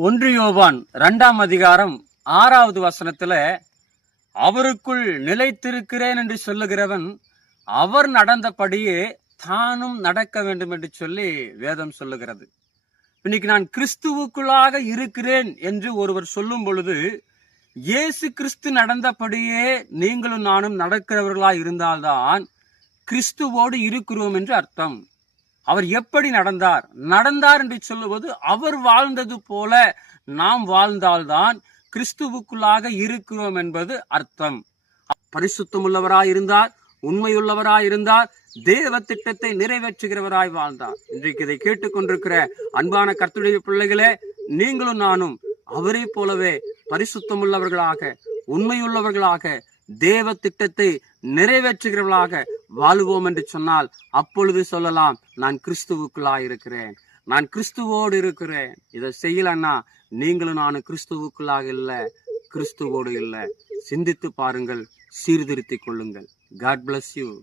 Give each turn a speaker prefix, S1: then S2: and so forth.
S1: ஒன்று யோவான் ரெண்டாம் அதிகாரம் ஆறாவது வசனத்துல அவருக்குள் நிலைத்திருக்கிறேன் என்று சொல்லுகிறவன் அவர் நடந்தபடியே தானும் நடக்க வேண்டும் என்று சொல்லி வேதம் சொல்லுகிறது. இன்னைக்கு நான் கிறிஸ்துவுக்குள்ளாக இருக்கிறேன் என்று ஒருவர் சொல்லும் பொழுது இயேசு கிறிஸ்து நடந்தபடியே நீங்களும் நானும் நடக்கிறவர்களாய் இருந்தால்தான் கிறிஸ்துவோடு இருக்கிறோம் என்று அர்த்தம். அவர் எப்படி நடந்தார்? நடந்தார் என்று சொல்லுவது அவர் வாழ்ந்தது போல நாம் வாழ்ந்தால்தான் கிறிஸ்துவுக்குள்ளாக இருக்கிறோம் என்பது அர்த்தம். பரிசுத்தமுள்ளவராய் இருந்தார் உண்மையுள்ளவராய் இருந்தார் தேவ திட்டத்தை நிறைவேற்றுகிறவராய் வாழ்ந்தார். இன்றைக்கு இதை கேட்டுக்கொண்டிருக்கிற அன்பான கர்த்துடைய பிள்ளைகளே நீங்களும் நானும் அவரை போலவே பரிசுத்தமுள்ளவர்களாக உண்மையுள்ளவர்களாக தேவ திட்டத்தை நிறைவேற்றுகிறவர்களாக வாழுவோம் என்று சொன்னால் அப்பொழுது சொல்லலாம் நான் கிறிஸ்துவுக்குள்ளா இருக்கிறேன் நான் கிறிஸ்துவோடு இருக்கிறேன். இதை செய்யலன்னா நீங்களும் நானும் கிறிஸ்துவுக்குள்ளாக இல்லை கிறிஸ்துவோடு இல்லை. சிந்தித்து பாருங்கள் சீர்திருத்திக் கொள்ளுங்கள். God bless you